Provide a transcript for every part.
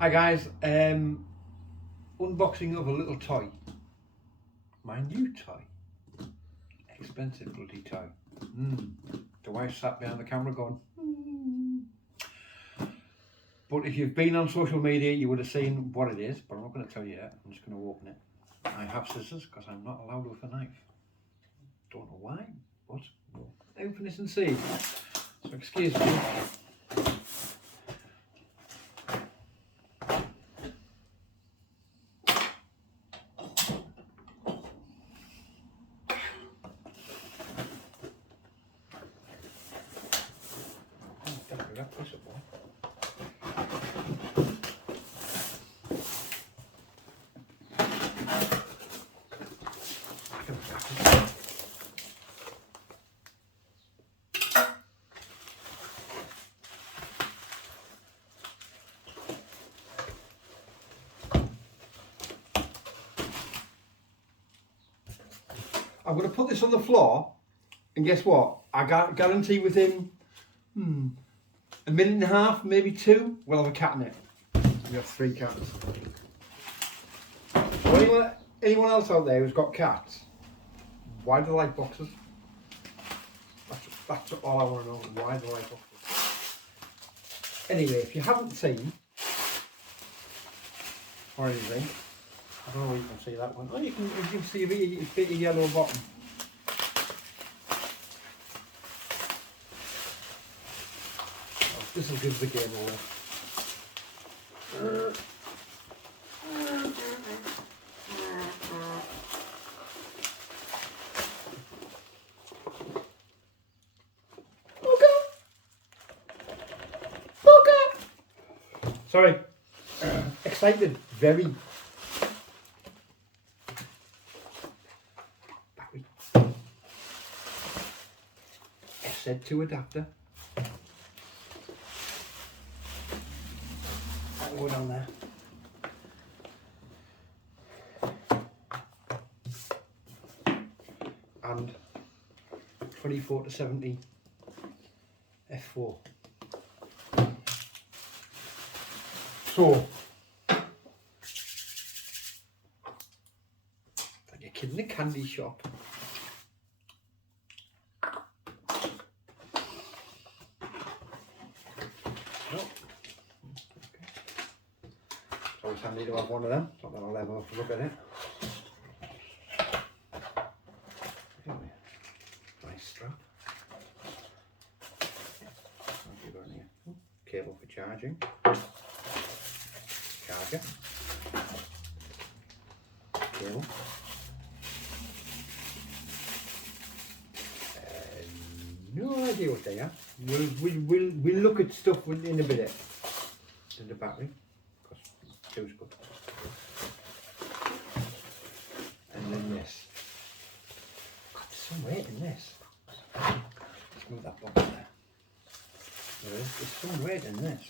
Hi guys, unboxing of a little toy. My new toy. Expensive bloody toy. The wife sat behind the camera going, But if you've been on social media, you would have seen what it is, but I'm not going to tell you yet. I'm just going to open it. I have scissors because I'm not allowed with a knife. Don't know why, but we'll open this and see. So excuse me. I'm going to put this on the floor, and guess what? I guarantee within a minute and a half, maybe two, we'll have a cat in it. We have 3 cats. So anyone else out there who's got cats, why do they like boxes? That's all I want to know. Why do they like boxes? Anyway, if you haven't seen or anything, I don't know if you can see that one. Oh, you can see a bit of yellow bottom. Oh, this will give the game away. Sorry, excited, very. FTZii adapter. That'll go down there. And 24 to 70 f4. So, like a kid in a candy shop. Always handy to have one of them. Not that I'll ever have to look at it. Anyway, nice strap. What have you got in here? Cable for charging. Charger. Cable. No idea what they are. We'll look at stuff in a bit. In the battery. Two's good. And then this. God, there's some weight in this. Let's move that box there. There's some weight in this.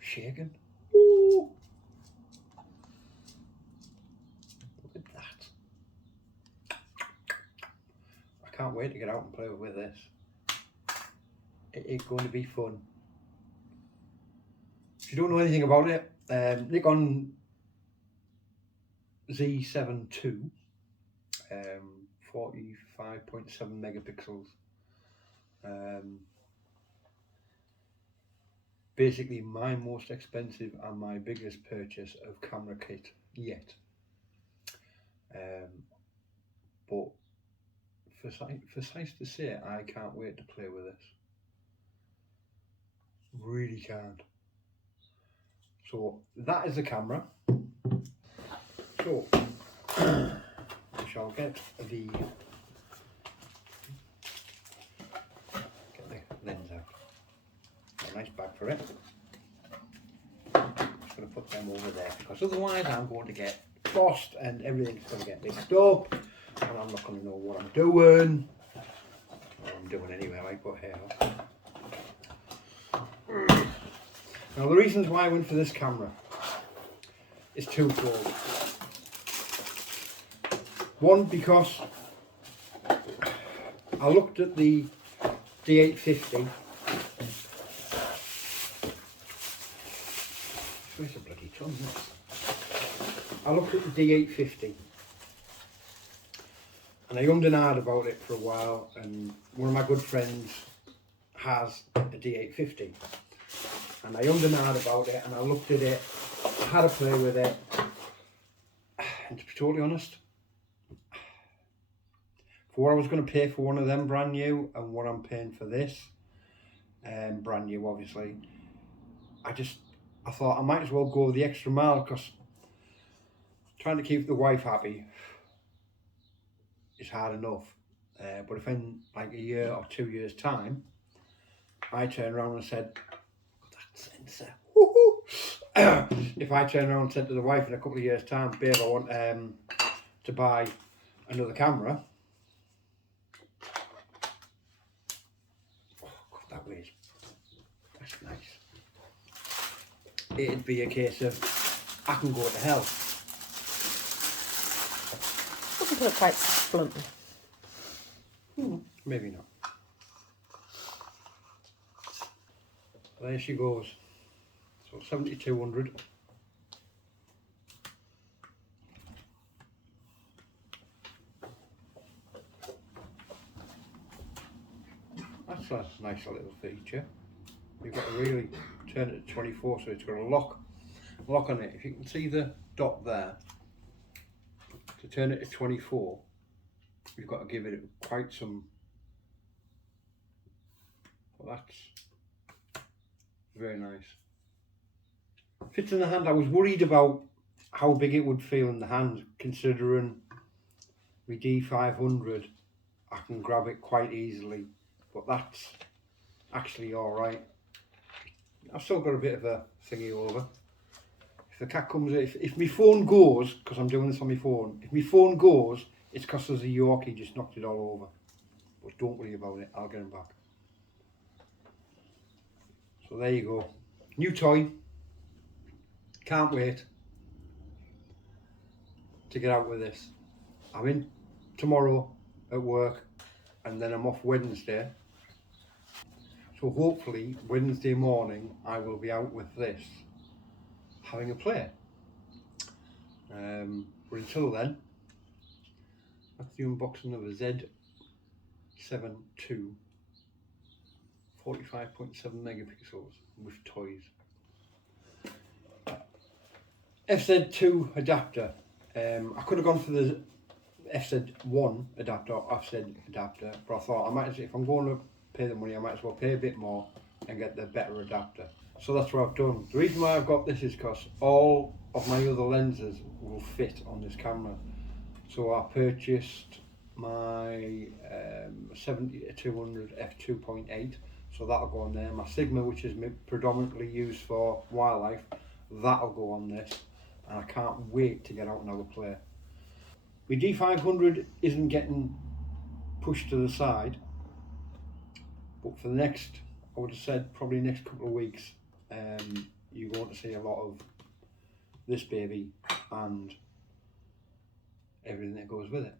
Shaken. Ooh. Look at that. I can't wait to get out and play with this. It is going to be fun. If you don't know anything about it, Nikon Z7 II, 45.7 megapixels. Basically my most expensive and my biggest purchase of camera kit yet. But for size to say, I can't wait to play with this. Really can't. So that is the camera. So we shall get the lens out. A nice bag for it. I'm just going to put them over there because otherwise I'm going to get lost and everything's going to get mixed up and I'm not going to know what I'm doing. What I'm doing anyway, like, but hey. Now the reasons why I went for this camera is twofold. One, because I looked at the D850. Where's the bloody ton? I looked at the D850 and I ummed and ahed about it for a while, and one of my good friends has a D850 and I ummed and ahed about it, and I looked at it, I had a play with it, and to be totally honest, for what I was going to pay for one of them brand new and what I'm paying for this, brand new obviously, I thought I might as well go the extra mile, because trying to keep the wife happy is hard enough. But if in like a year or 2 years time, I turn around and said, that sensor, if I turn around and said to the wife in a couple of years time, babe, I want to buy another camera. Oh God, that weighs, that's nice. It'd be a case of, I can go to hell. I can put it quite bluntly. Maybe not. There she goes. So 7200. That's a nice little feature. You've got to really turn it to 24, so it's got a lock on it. If you can see the dot there, to turn it to 24, you've got to give it quite some. Well, that's very nice. Fits in the hand. I was worried about how big it would feel in the hand, considering my D500, I can grab it quite easily, but that's actually all right. I've still got a bit of a thingy over. If the cat comes, if my phone goes, because I'm doing this on my phone, if my phone goes, it's because there's a Yorkie just knocked it all over. But don't worry about it, I'll get him back. So there you go. New toy. Can't wait to get out with this. I'm in tomorrow at work, and then I'm off Wednesday. So hopefully Wednesday morning I will be out with this, having a play. But until then, that's the unboxing of a Z7 II 45.7 megapixels with toys. FTZii adapter. I could have gone for the FTZii adapter, FTZii adapter, but I thought I might as well, if I'm going to pay the money, I might as well pay a bit more and get the better adapter. So that's what I've done. The reason why I've got this is because all of my other lenses will fit on this camera. So I purchased my 70-200 f2.8, so that'll go on there. My Sigma, which is predominantly used for wildlife, that'll go on this, and I can't wait to get out and have a play. My D500 isn't getting pushed to the side, but for the next, I would have said probably next couple of weeks, you're going to see a lot of this baby and everything that goes with it.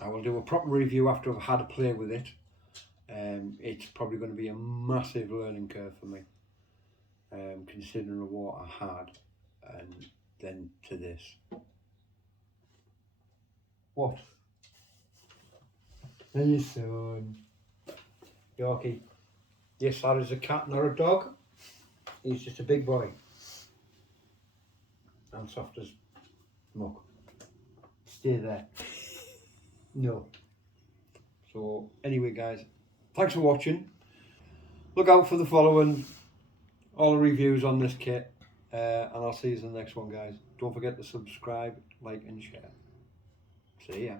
I will do a proper review after I've had a play with it. It's probably going to be a massive learning curve for me, considering what I had and then to this. What? Hey son. Yorkie. Yes, that is a cat, not a dog. He's just a big boy. And soft as muck. Stay there. No. So anyway guys, thanks for watching. Look out for the following, all the reviews on this kit, and I'll see you in the next one guys. Don't forget to subscribe, like and share. See ya.